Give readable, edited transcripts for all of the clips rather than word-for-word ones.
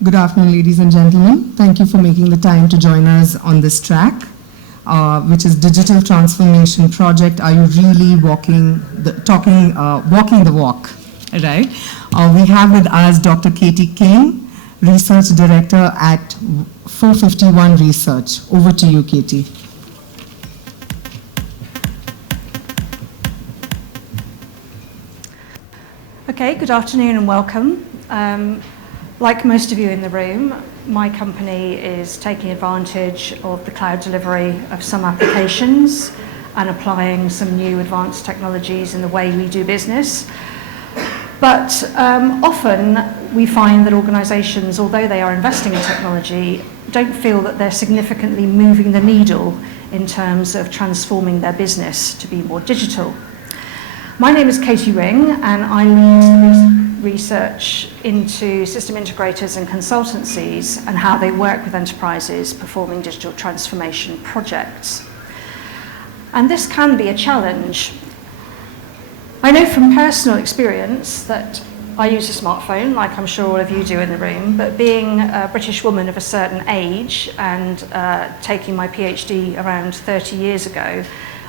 Good afternoon, ladies and gentlemen. Thank you for making the time to join us on this track, which is Digital Transformation Project. Are you really walking the walk? Right? We have with us Dr. Katie King, Research Director at 451 Research. Over to you, Katie. Okay, good afternoon and welcome. Like most of you in the room, my company is taking advantage of the cloud delivery of some applications and applying some new advanced technologies in the way we do business. But often we find that organisations, although they are investing in technology, don't feel that they're significantly moving the needle in terms of transforming their business to be more digital. My name is Katie Ring, and I lead research into system integrators and consultancies and how they work with enterprises performing digital transformation projects. And this can be a challenge. I know from personal experience that I use a smartphone, like I'm sure all of you do in the room, but being a British woman of a certain age and taking my PhD around 30 years ago,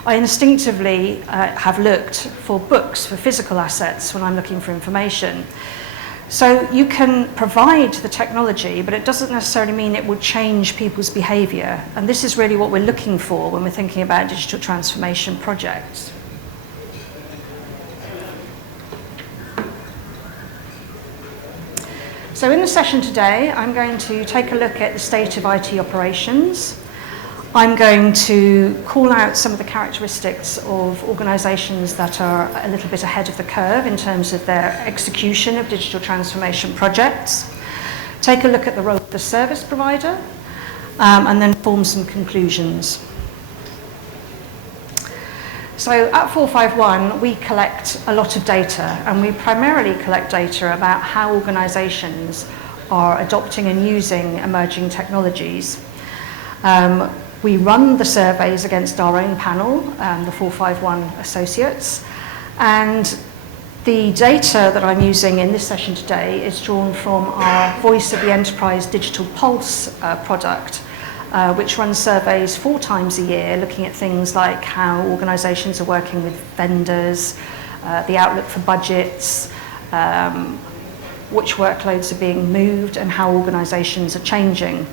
I instinctively have looked for books, for physical assets when I'm looking for information. So you can provide the technology, but it doesn't necessarily mean it will change people's behaviour. And this is really what we're looking for when we're thinking about digital transformation projects. So in the session today, I'm going to take a look at the state of IT operations. I'm going to call out some of the characteristics of organisations that are a little bit ahead of the curve in terms of their execution of digital transformation projects, take a look at the role of the service provider, and then form some conclusions. So at 451, we collect a lot of data, and we primarily collect data about how organisations are adopting and using emerging technologies. We run the surveys against our own panel, the 451 associates, and the data that I'm using in this session today is drawn from our Voice of the Enterprise Digital Pulse product, which runs surveys 4 times a year, looking at things like how organisations are working with vendors, the outlook for budgets, which workloads are being moved, and how organisations are changing.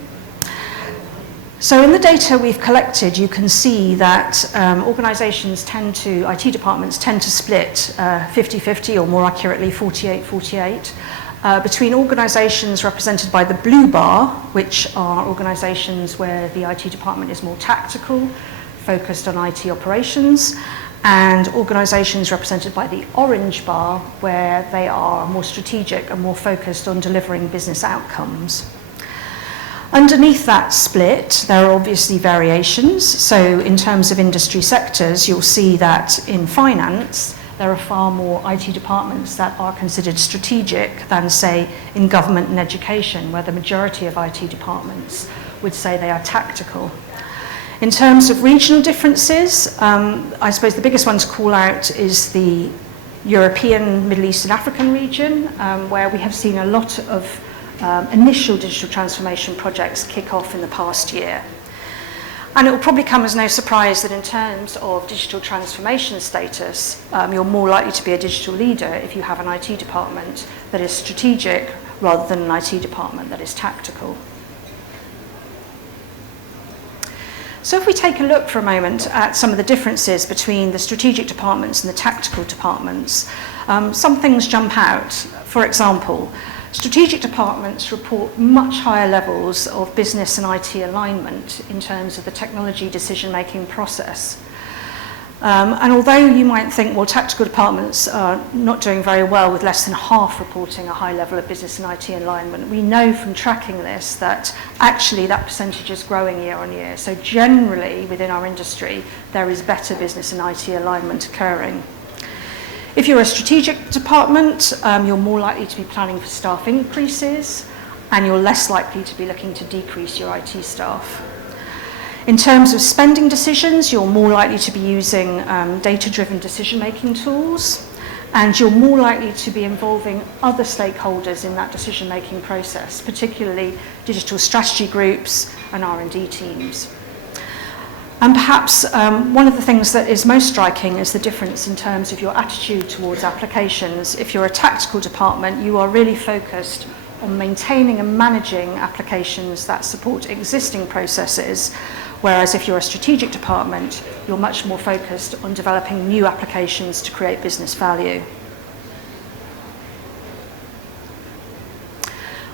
So in the data we've collected, you can see that IT departments tend to split 50-50, or more accurately 48-48, between organisations represented by the blue bar, which are organisations where the IT department is more tactical, focused on IT operations, and organisations represented by the orange bar, where they are more strategic and more focused on delivering business outcomes. Underneath that split, there are obviously variations. So in terms of industry sectors, you'll see that in finance, there are far more IT departments that are considered strategic than, say, in government and education, where the majority of IT departments would say they are tactical. In terms of regional differences, I suppose the biggest one to call out is the European, Middle East and African region, where we have seen a lot of initial digital transformation projects kick off in the past year. And it will probably come as no surprise that in terms of digital transformation status, you're more likely to be a digital leader if you have an IT department that is strategic rather than an IT department that is tactical. So if we take a look for a moment at some of the differences between the strategic departments and the tactical departments, some things jump out. For example, strategic departments report much higher levels of business and IT alignment in terms of the technology decision-making process. And although you might think, well, tactical departments are not doing very well with less than half reporting a high level of business and IT alignment, we know from tracking this that actually that percentage is growing year on year. So generally within our industry, there is better business and IT alignment occurring. If you're a strategic department, you're more likely to be planning for staff increases, and you're less likely to be looking to decrease your IT staff. In terms of spending decisions, you're more likely to be using data-driven decision-making tools, And you're more likely to be involving other stakeholders in that decision-making process, particularly digital strategy groups and R&D teams. And perhaps one of the things that is most striking is the difference in terms of your attitude towards applications. If you're a tactical department, you are really focused on maintaining and managing applications that support existing processes, whereas if you're a strategic department, you're much more focused on developing new applications to create business value.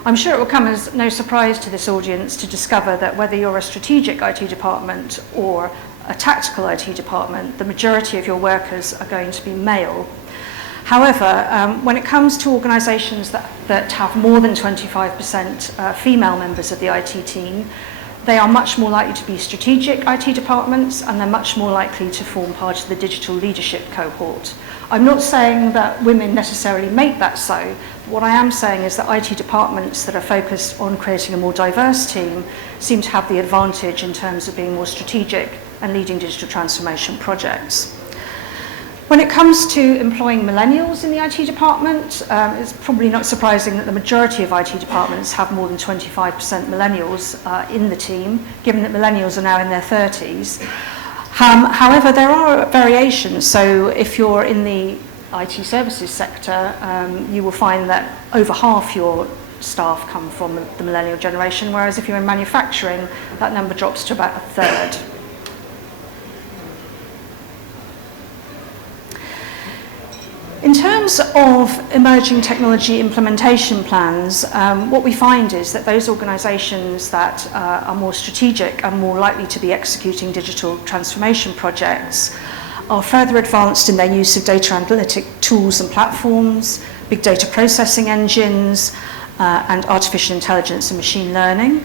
I'm sure it will come as no surprise to this audience to discover that whether you're a strategic IT department or a tactical IT department, the majority of your workers are going to be male. However, when it comes to organisations that have more than 25% female members of the IT team, they are much more likely to be strategic IT departments, and they're much more likely to form part of the digital leadership cohort. I'm not saying that women necessarily make that so. What I am saying is that IT departments that are focused on creating a more diverse team seem to have the advantage in terms of being more strategic and leading digital transformation projects. When it comes to employing millennials in the IT department, it's probably not surprising that the majority of IT departments have more than 25% millennials in the team, given that millennials are now in their 30s. However, there are variations. So if you're in the IT services sector, you will find that over half your staff come from the millennial generation, whereas if you're in manufacturing, that number drops to about a third. In terms of emerging technology implementation plans, what we find is that those organisations that are more strategic are more likely to be executing digital transformation projects, are further advanced in their use of data analytic tools and platforms, big data processing engines, and artificial intelligence and machine learning.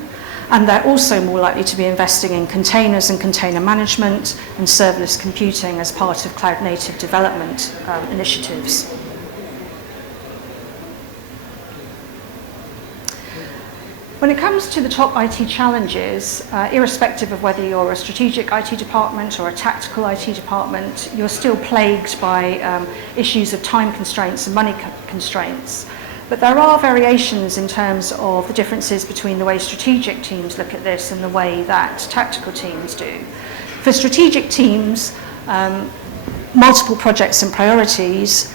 And they're also more likely to be investing in containers and container management and serverless computing as part of cloud native development initiatives. When it comes to the top IT challenges, irrespective of whether you're a strategic IT department or a tactical IT department, you're still plagued by issues of time constraints and money constraints. But there are variations in terms of the differences between the way strategic teams look at this and the way that tactical teams do. For strategic teams, multiple projects and priorities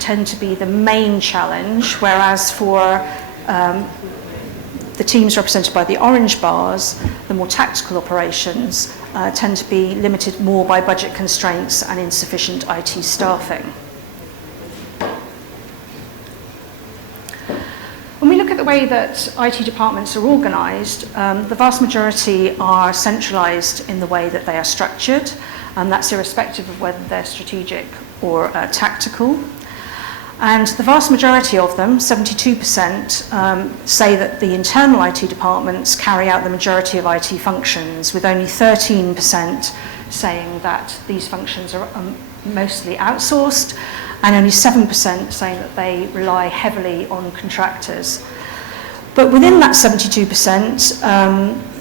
tend to be the main challenge, whereas for the teams represented by the orange bars, the more tactical operations tend to be limited more by budget constraints and insufficient IT staffing. When we look at the way that IT departments are organised, the vast majority are centralised in the way that they are structured, and that's irrespective of whether they're strategic or tactical. And the vast majority of them, 72%, say that the internal IT departments carry out the majority of IT functions, with only 13% saying that these functions are mostly outsourced, and only 7% saying that they rely heavily on contractors. But within that 72%,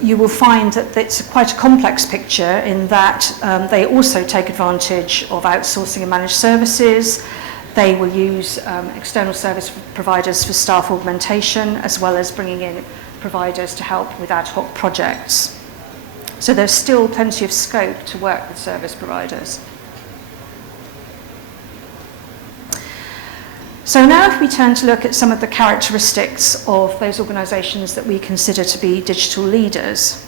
you will find that it's quite a complex picture in that they also take advantage of outsourcing and managed services. They will use external service providers for staff augmentation, as well as bringing in providers to help with ad hoc projects. So there's still plenty of scope to work with service providers. So now if we turn to look at some of the characteristics of those organisations that we consider to be digital leaders.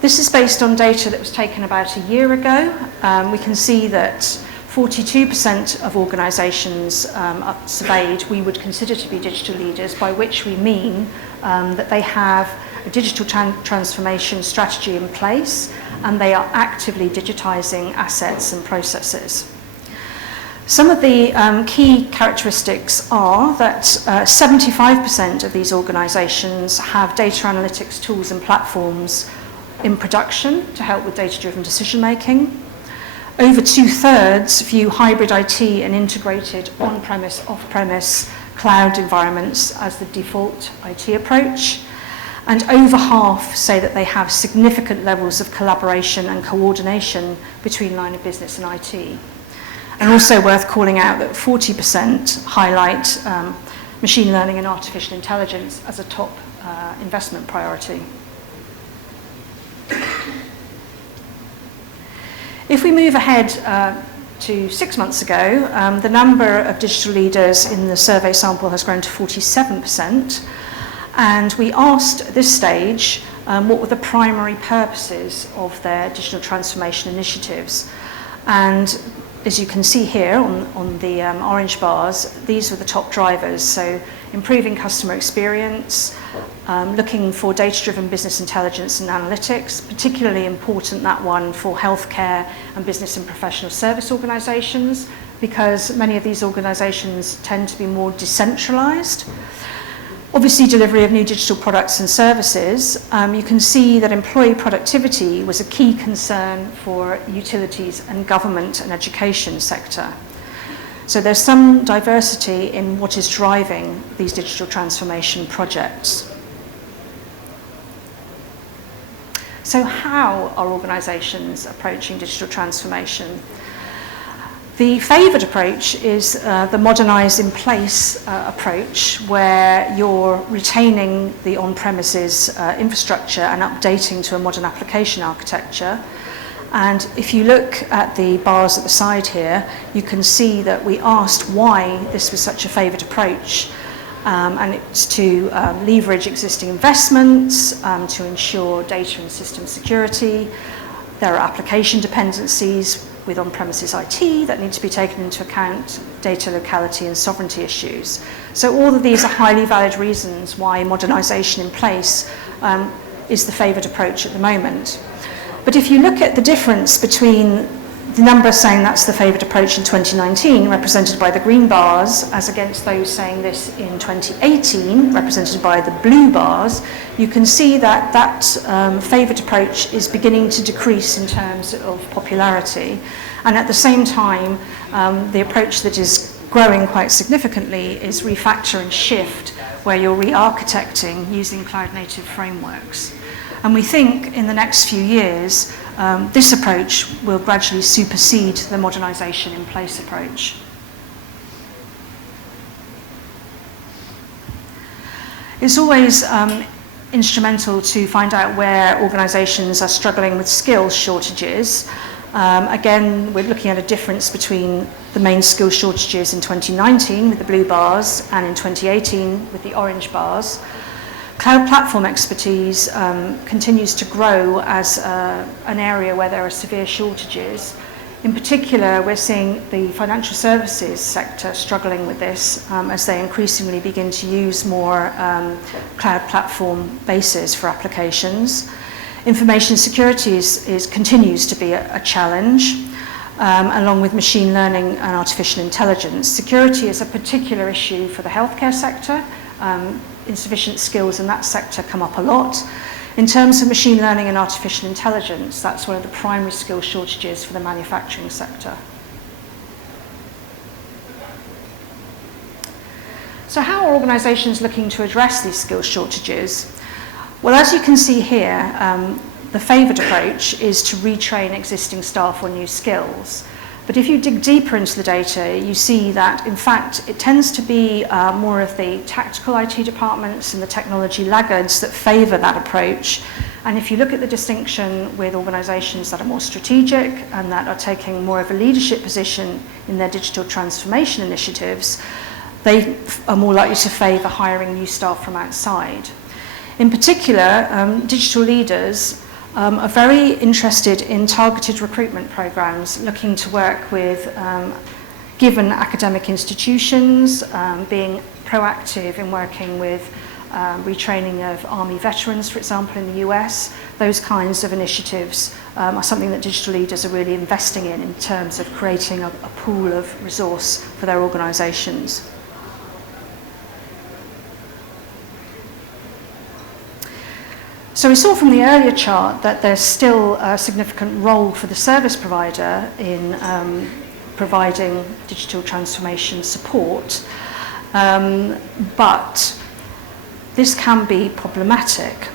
This is based on data that was taken about a year ago. We can see that 42% of organisations surveyed we would consider to be digital leaders, by which we mean that they have a digital transformation strategy in place and they are actively digitising assets and processes. Some of the key characteristics are that 75% of these organisations have data analytics tools and platforms in production to help with data-driven decision-making. Over 2/3 view hybrid IT and integrated on-premise, off-premise cloud environments as the default IT approach. And over half say that they have significant levels of collaboration and coordination between line of business and IT. And also worth calling out that 40% highlight machine learning and artificial intelligence as a top investment priority. If we move ahead to 6 months ago, the number of digital leaders in the survey sample has grown to 47%. And we asked at this stage what were the primary purposes of their digital transformation initiatives. And as you can see here on the orange bars, these were the top drivers. So improving customer experience, looking for data-driven business intelligence and analytics, particularly important that one for healthcare and business and professional service organisations, because many of these organisations tend to be more decentralised. Obviously, delivery of new digital products and services. You can see that employee productivity was a key concern for utilities and government and education sector. So there's some diversity in what is driving these digital transformation projects. So how are organisations approaching digital transformation? The favoured approach is the modernise in place approach, where you're retaining the on-premises infrastructure and updating to a modern application architecture. And if you look at the bars at the side here, you can see that we asked why this was such a favoured approach. And it's to leverage existing investments, to ensure data and system security. There are application dependencies with on-premises IT that need to be taken into account, data locality and sovereignty issues. So all of these are highly valid reasons why modernisation in place is the favoured approach at the moment. But if you look at the difference between the number saying that's the favoured approach in 2019, represented by the green bars, as against those saying this in 2018, represented by the blue bars, you can see that that favoured approach is beginning to decrease in terms of popularity. And at the same time, the approach that is growing quite significantly is refactor and shift, where you're re-architecting using cloud-native frameworks. And we think in the next few years, this approach will gradually supersede the modernisation in place approach. It's always instrumental to find out where organisations are struggling with skills shortages. Again, we're looking at a difference between the main skill shortages in 2019 with the blue bars and in 2018 with the orange bars. Cloud platform expertise continues to grow as an area where there are severe shortages. In particular, we're seeing the financial services sector struggling with this as they increasingly begin to use more cloud platform bases for applications. Information security continues to be a challenge, along with machine learning and artificial intelligence. Security is a particular issue for the healthcare sector. Insufficient skills in that sector come up a lot. In terms of machine learning and artificial intelligence, that's one of the primary skill shortages for the manufacturing sector. So how are organisations looking to address these skill shortages? Well, as you can see here, the favoured approach is to retrain existing staff on new skills. But if you dig deeper into the data, you see that, in fact, it tends to be more of the tactical IT departments and the technology laggards that favour that approach. And if you look at the distinction with organisations that are more strategic and that are taking more of a leadership position in their digital transformation initiatives, they are more likely to favour hiring new staff from outside. In particular, digital leaders are very interested in targeted recruitment programs, looking to work with given academic institutions, being proactive in working with retraining of Army veterans, for example, in the US. Those kinds of initiatives are something that digital leaders are really investing in terms of creating a pool of resource for their organisations. So we saw from the earlier chart that there's still a significant role for the service provider in providing digital transformation support, but this can be problematic.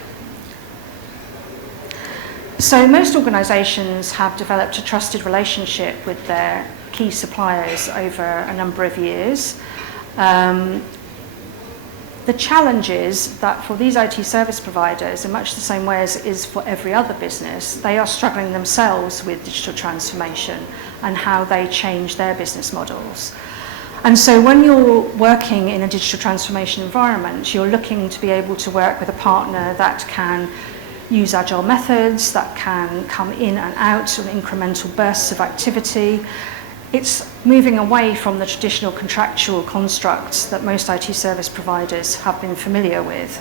So most organisations have developed a trusted relationship with their key suppliers over a number of years. The challenge is that for these IT service providers, in much the same way as it is for every other business, they are struggling themselves with digital transformation and how they change their business models. And so when you're working in a digital transformation environment, you're looking to be able to work with a partner that can use agile methods, that can come in and out on incremental bursts of activity. It's moving away from the traditional contractual constructs that most IT service providers have been familiar with.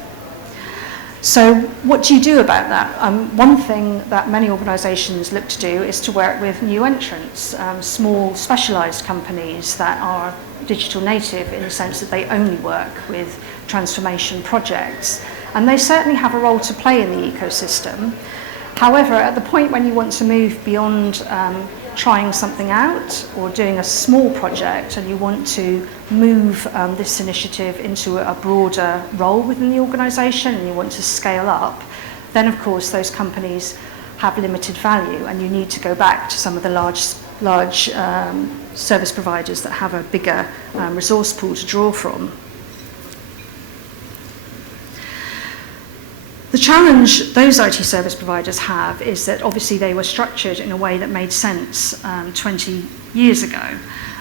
So what do you do about that? One thing that many organisations look to do is to work with new entrants, small specialised companies that are digital native in the sense that they only work with transformation projects. And they certainly have a role to play in the ecosystem. However, at the point when you want to move beyond trying something out or doing a small project and you want to move this initiative into a broader role within the organisation and you want to scale up, then of course those companies have limited value and you need to go back to some of the large service providers that have a bigger resource pool to draw from. The challenge those IT service providers have is that obviously they were structured in a way that made sense 20 years ago.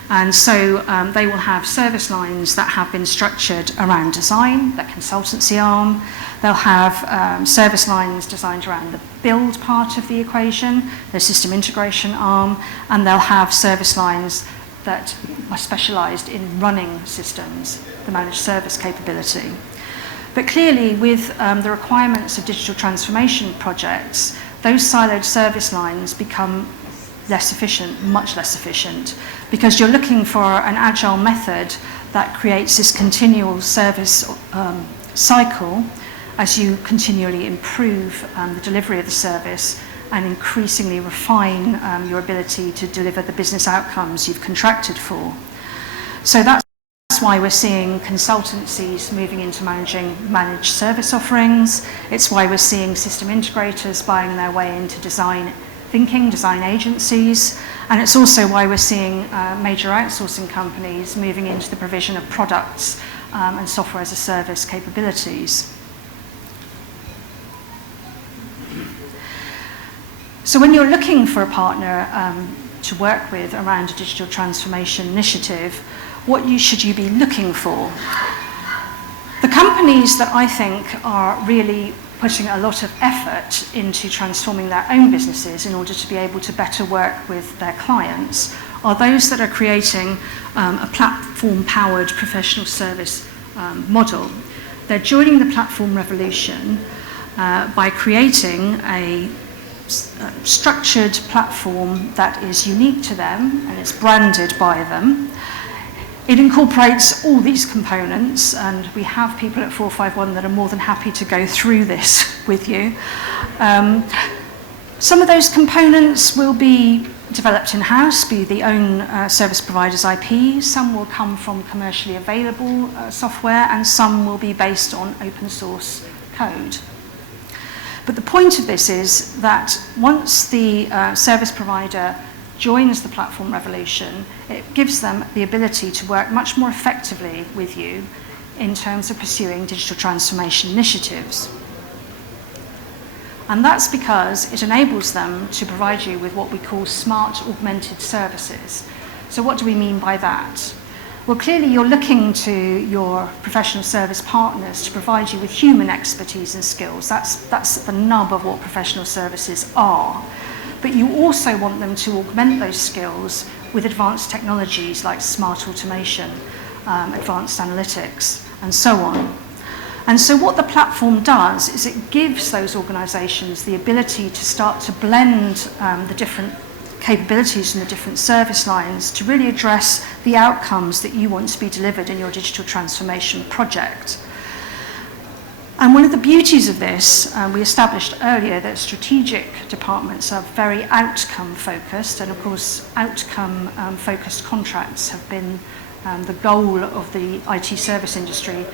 And so they will have service lines that have been structured around design, their consultancy arm. They'll have service lines designed around the build part of the equation, their system integration arm, and they'll have service lines that are specialised in running systems, the managed service capability. But clearly, with the requirements of digital transformation projects, those siloed service lines become less efficient, much less efficient, because you're looking for an agile method that creates this continual service cycle as you continually improve the delivery of the service and increasingly refine your ability to deliver the business outcomes you've contracted for. So that's why we're seeing consultancies moving into managing managed service offerings. It's why we're seeing system integrators buying their way into design thinking, design agencies. And it's also why we're seeing major outsourcing companies moving into the provision of products and software as a service capabilities. So when you're looking for a partner to work with around a digital transformation initiative, what should you be looking for? The companies that I think are really putting a lot of effort into transforming their own businesses in order to be able to better work with their clients are those that are creating a platform-powered professional service model. They're joining the platform revolution by creating a structured platform that is unique to them and it's branded by them. It incorporates all these components, and we have people at 451 that are more than happy to go through this with you. Some of those components will be developed in-house, be the own service provider's IP. Some will come from commercially available software, and some will be based on open source code. But the point of this is that once the service provider joins the platform revolution, it gives them the ability to work much more effectively with you in terms of pursuing digital transformation initiatives. And that's because it enables them to provide you with what we call smart augmented services. So what do we mean by that? Well, clearly you're looking to your professional service partners to provide you with human expertise and skills. That's the nub of what professional services are. But you also want them to augment those skills with advanced technologies like smart automation, advanced analytics, and so on. And so what the platform does is it gives those organisations the ability to start to blend the different capabilities from the different service lines to really address the outcomes that you want to be delivered in your digital transformation project. And one of the beauties of this, we established earlier that strategic departments are very outcome focused, and of course outcome focused contracts have been the goal of the IT service industry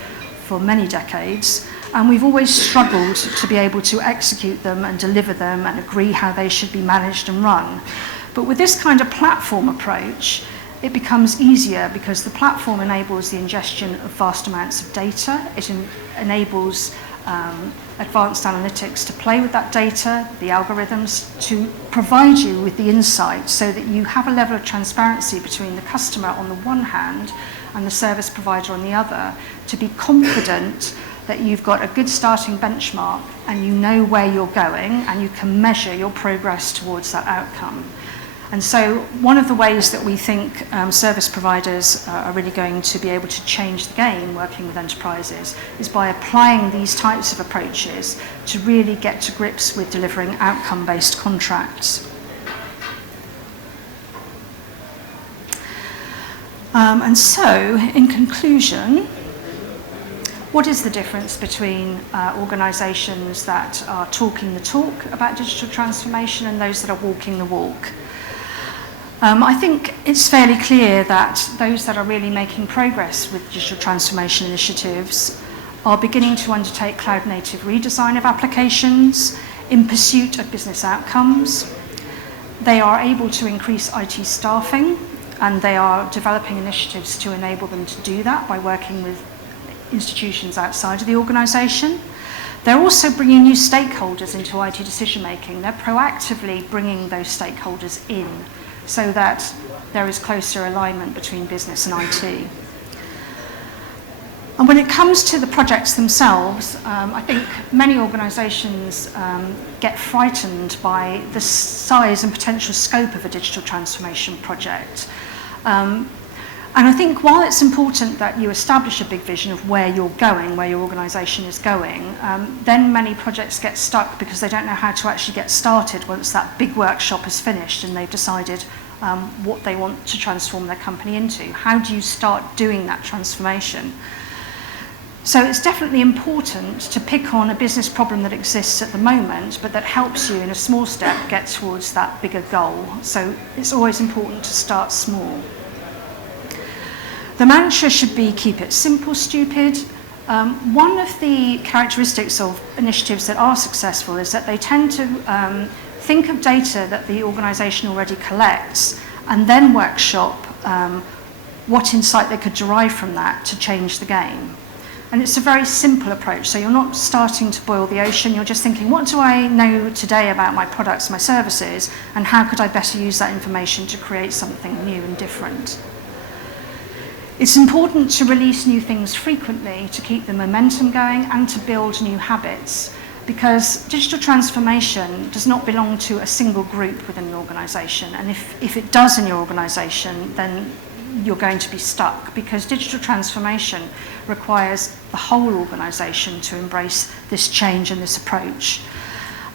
for many decades, and we've always struggled to be able to execute them and deliver them and agree how they should be managed and run. But with this kind of platform approach, it becomes easier because the platform enables the ingestion of vast amounts of data. It enables advanced analytics to play with that data, the algorithms, to provide you with the insight so that you have a level of transparency between the customer on the one hand and the service provider on the other, to be confident that you've got a good starting benchmark and you know where you're going and you can measure your progress towards that outcome. And so one of the ways that we think service providers are really going to be able to change the game working with enterprises is by applying these types of approaches to really get to grips with delivering outcome-based contracts. And so, in conclusion, what is the difference between organisations that are talking the talk about digital transformation and those that are walking the walk? I think it's fairly clear that those that are really making progress with digital transformation initiatives are beginning to undertake cloud-native redesign of applications in pursuit of business outcomes. They are able to increase IT staffing, and they are developing initiatives to enable them to do that by working with institutions outside of the organisation. They're also bringing new stakeholders into IT decision-making. They're proactively bringing those stakeholders in so that there is closer alignment between business and IT. And when it comes to the projects themselves, I think many organisations get frightened by the size and potential scope of a digital transformation project. And I think while it's important that you establish a big vision of where you're going, where your organisation is going, then many projects get stuck because they don't know how to actually get started once that big workshop is finished and they've decided what they want to transform their company into. How do you start doing that transformation? So it's definitely important to pick on a business problem that exists at the moment, but that helps you in a small step get towards that bigger goal. So it's always important to start small. The mantra should be keep it simple, stupid. One of the characteristics of initiatives that are successful is that they tend to think of data that the organisation already collects and then workshop what insight they could derive from that to change the game. And it's a very simple approach. So you're not starting to boil the ocean. You're just thinking, what do I know today about my products, my services, and how could I better use that information to create something new and different? It's important to release new things frequently to keep the momentum going and to build new habits, because digital transformation does not belong to a single group within an organisation. And if it does in your organisation, then you're going to be stuck, because digital transformation requires the whole organisation to embrace this change and this approach.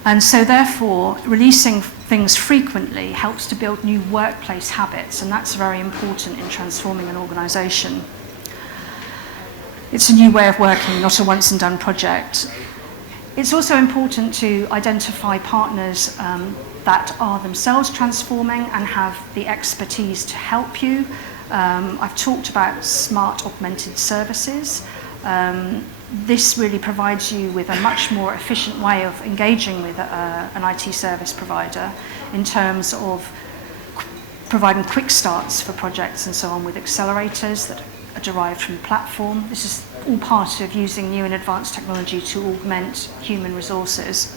And so therefore, releasing things frequently helps to build new workplace habits, and that's very important in transforming an organisation. It's a new way of working, not a once and done project. It's also important to identify partners that are themselves transforming and have the expertise to help you. I've talked about smart augmented services. This really provides you with a much more efficient way of engaging with an IT service provider in terms of providing quick starts for projects and so on with accelerators that are derived from the platform. This is all part of using new and advanced technology to augment human resources.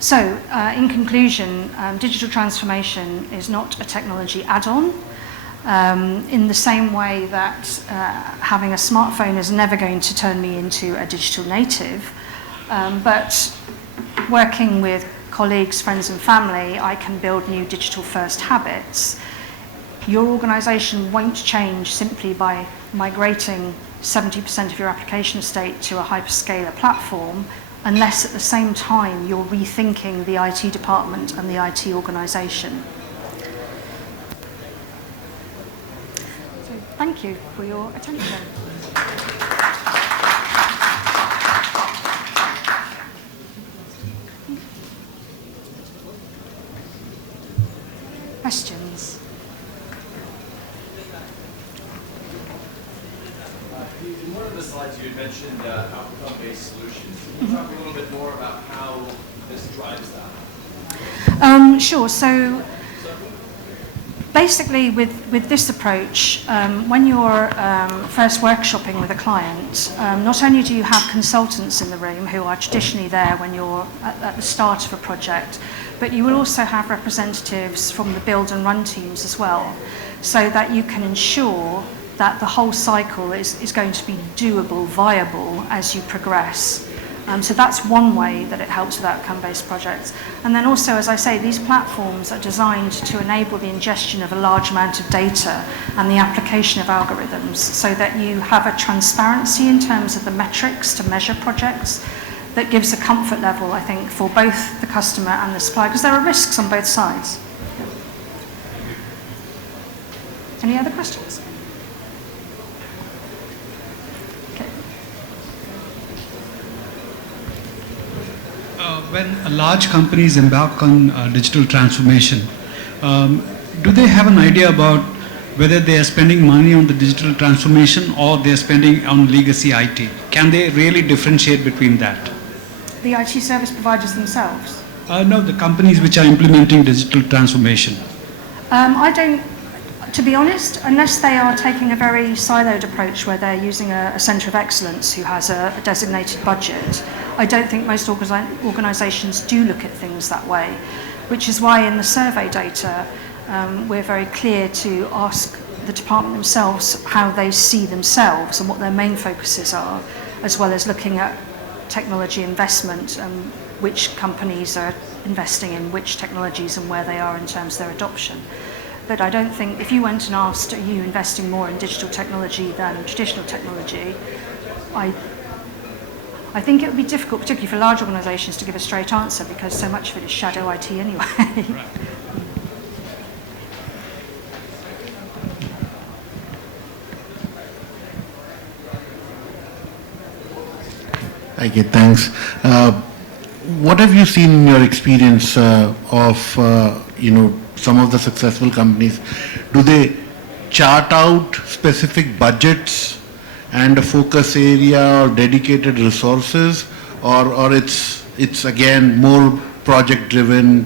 So, in conclusion, digital transformation is not a technology add-on. In the same way that having a smartphone is never going to turn me into a digital native, but working with colleagues, friends and family, I can build new digital first habits. Your organisation won't change simply by migrating 70% of your application estate to a hyperscaler platform, unless at the same time you're rethinking the IT department and the IT organisation. So thank you for your attention. Questions? In one of the slides you had mentioned outcome-based solutions. Can you talk a little bit more about how this drives that? Sure. So basically, with this approach, when you're first workshopping with a client, not only do you have consultants in the room who are traditionally there when you're at the start of a project, but you will also have representatives from the build and run teams as well, so that you can ensure that the whole cycle is going to be doable, viable as you progress. So that's one way that it helps with outcome-based projects. And then also, as I say, these platforms are designed to enable the ingestion of a large amount of data and the application of algorithms so that you have a transparency in terms of the metrics to measure projects that gives a comfort level, I think, for both the customer and the supplier, because there are risks on both sides. Any other questions? When large companies embark on digital transformation, do they have an idea about whether they are spending money on the digital transformation or they are spending on legacy IT? Can they really differentiate between that? The IT service providers themselves? No, the companies which are implementing digital transformation. I don't, to be honest, unless they are taking a very siloed approach where they're using a centre of excellence who has a designated budget, I don't think most organisations do look at things that way, which is why in the survey data we're very clear to ask the department themselves how they see themselves and what their main focuses are, as well as looking at technology investment and which companies are investing in which technologies and where they are in terms of their adoption. But I don't think, if you went and asked, are you investing more in digital technology than traditional technology, I think it would be difficult, particularly for large organisations, to give a straight answer because so much of it is shadow IT anyway. Right. Okay, thanks. What have you seen in your experience of some of the successful companies? Do they chart out specific budgets and a focus area or dedicated resources, or it's again more project driven?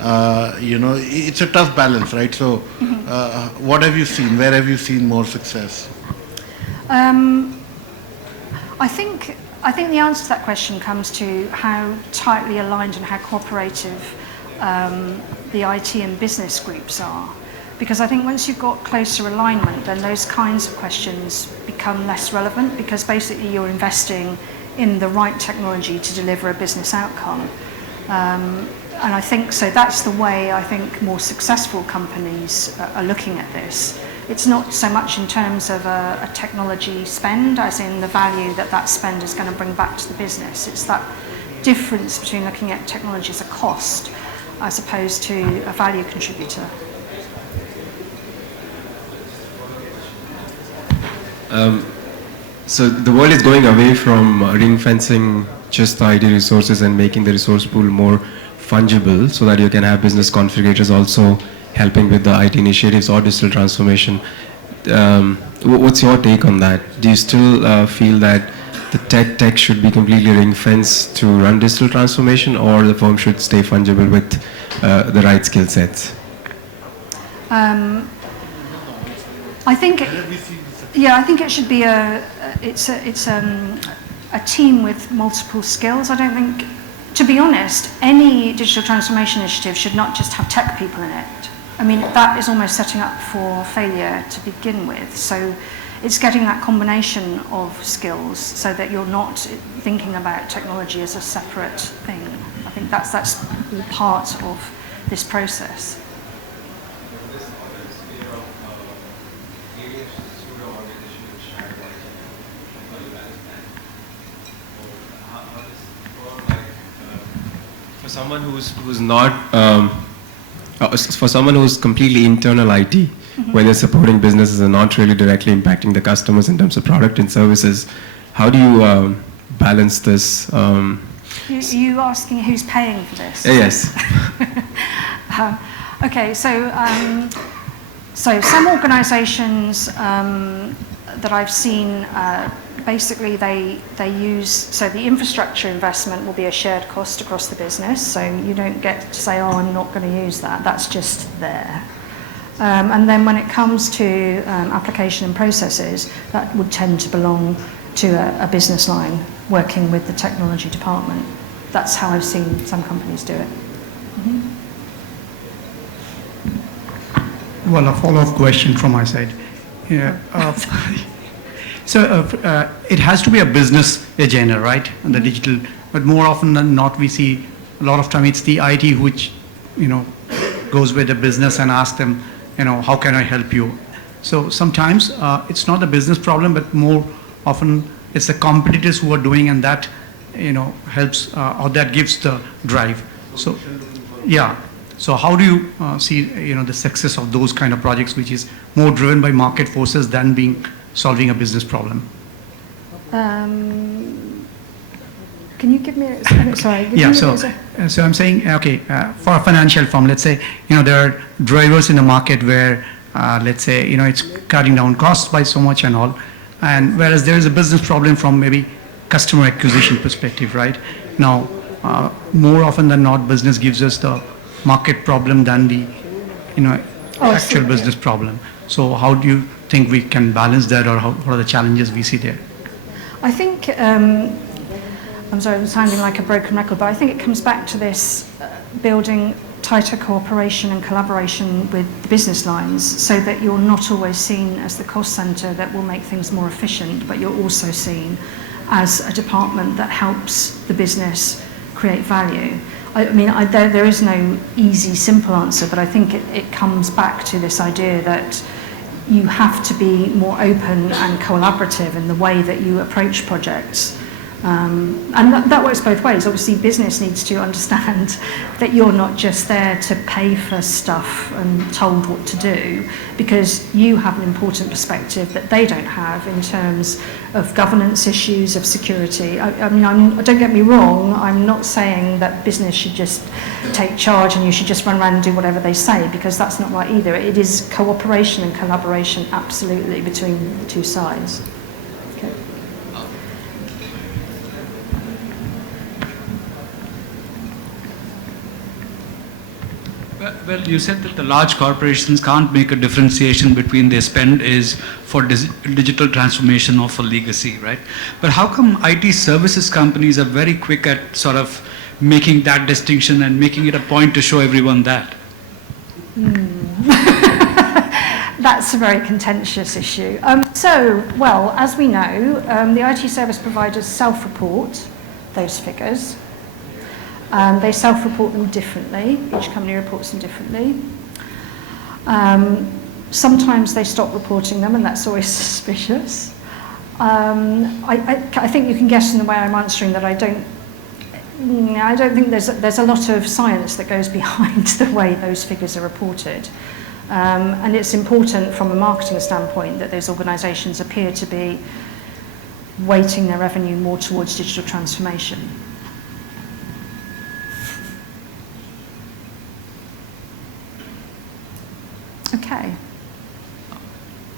It's a tough balance, right? So, what have you seen? Where have you seen more success? I think the answer to that question comes to how tightly aligned and how cooperative the IT and business groups are. Because I think once you've got closer alignment, then those kinds of questions become less relevant because basically you're investing in the right technology to deliver a business outcome. And I think so that's the way I think more successful companies are looking at this. It's not so much in terms of a technology spend as in the value that spend is going to bring back to the business. It's that difference between looking at technology as a cost as opposed to a value contributor. So the world is going away from ring fencing just the IT resources and making the resource pool more fungible so that you can have business configurators also helping with the IT initiatives or digital transformation. What's your take on that? Do you still feel that the tech should be completely ring fenced to run digital transformation, or the firm should stay fungible with the right skill sets? I think it should be a team with multiple skills. I don't think, to be honest, any digital transformation initiative should not just have tech people in it. I mean, that is almost setting up for failure to begin with. So it's getting that combination of skills so that you're not thinking about technology as a separate thing. I think that's all part of this process. For someone who's not, for someone who's completely internal IT, where they're supporting businesses and not really directly impacting the customers in terms of product and services, how do you balance this? You asking who's paying for this? Yes. Okay, so some organisations that I've seen basically they use, so the infrastructure investment will be a shared cost across the business, so you don't get to say, oh, I'm not going to use that, that's just there. And then when it comes to application and processes, that would tend to belong to a business line working with the technology department. That's how I've seen some companies do it. Well, a follow-up question from my side. Yeah. So it has to be a business agenda, right? And the digital, but more often than not, we see a lot of time it's the IT which, goes with the business and asks them, how can I help you? So sometimes it's not a business problem, but more often it's the competitors who are doing, and that, helps or that gives the drive. So, yeah. So how do you see, the success of those kind of projects, which is more driven by market forces than solving a business problem? Can you give me sorry? Yeah, so I'm saying, okay, for a financial firm, let's say, there are drivers in the market where, let's say, it's cutting down costs by so much and all, and whereas there is a business problem from maybe customer acquisition perspective, right? Now, more often than not, business gives us the market problem than the, actual business problem. So how do you think we can balance that, or what are the challenges we see there? I think, I'm sorry, I'm sounding like a broken record, but I think it comes back to this building tighter cooperation and collaboration with the business lines, so that you're not always seen as the cost centre that will make things more efficient, but you're also seen as a department that helps the business create value. I mean, there is no easy, simple answer, but I think it comes back to this idea that you have to be more open and collaborative in the way that you approach projects. And that works both ways. Obviously, business needs to understand that you're not just there to pay for stuff and told what to do, because you have an important perspective that they don't have in terms of governance issues, of security. I mean, don't get me wrong, I'm not saying that business should just take charge and you should just run around and do whatever they say, because that's not right either. It is cooperation and collaboration, absolutely, between the two sides. Okay. Well, you said that the large corporations can't make a differentiation between their spend is for digital transformation or for legacy, right? But how come IT services companies are very quick at sort of making that distinction and making it a point to show everyone that? That's a very contentious issue. Well, as we know, the IT service providers self-report those figures. They self-report them differently. Each company reports them differently. Sometimes they stop reporting them, and that's always suspicious. I think you can guess from the way I'm answering that I don't think there's a lot of science that goes behind the way those figures are reported. And it's important from a marketing standpoint that those organisations appear to be weighting their revenue more towards digital transformation. Okay.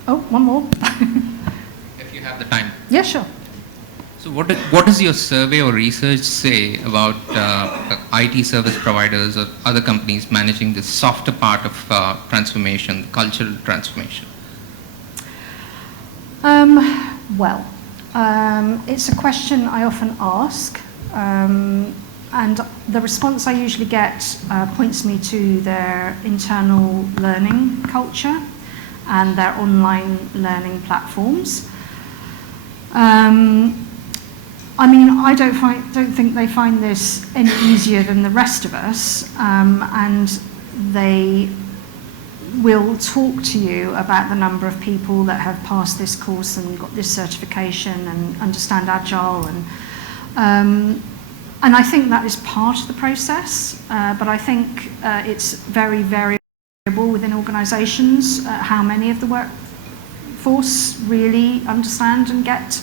Oh, one more. If you have the time. Yeah, sure. So what does your survey or research say about IT service providers or other companies managing the softer part of transformation, cultural transformation? It's a question I often ask, and the response I usually get points me to their internal learning culture and their online learning platforms. I mean, I don't think they find this any easier than the rest of us, and they will talk to you about the number of people that have passed this course and got this certification and understand Agile, and I think that is part of the process, but I think it's very variable within organisations how many of the workforce really understand and get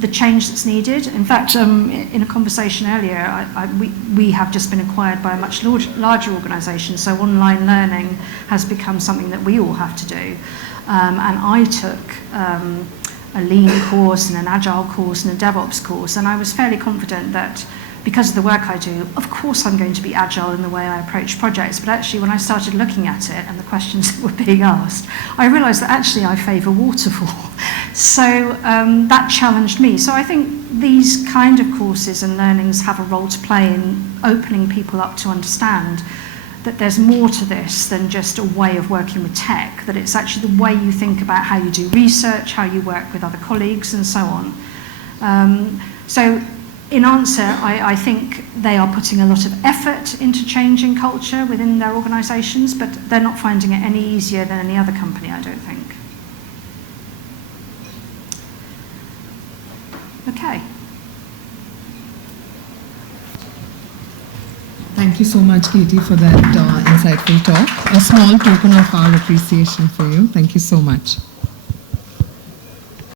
the change that's needed. In fact, in a conversation earlier, we have just been acquired by a much larger organisation, so online learning has become something that we all have to do. And I took a lean course and an agile course and a DevOps course, and I was fairly confident that because of the work I do, of course I'm going to be agile in the way I approach projects, but actually when I started looking at it and the questions that were being asked, I realised that actually I favour waterfall. So that challenged me. So I think these kind of courses and learnings have a role to play in opening people up to understand that there's more to this than just a way of working with tech, that it's actually the way you think about how you do research, how you work with other colleagues and so on. So in answer, I think they are putting a lot of effort into changing culture within their organisations, but they're not finding it any easier than any other company, I don't think. Okay. Thank you so much, Katie, for that insightful talk. A small token of our appreciation for you. Thank you so much.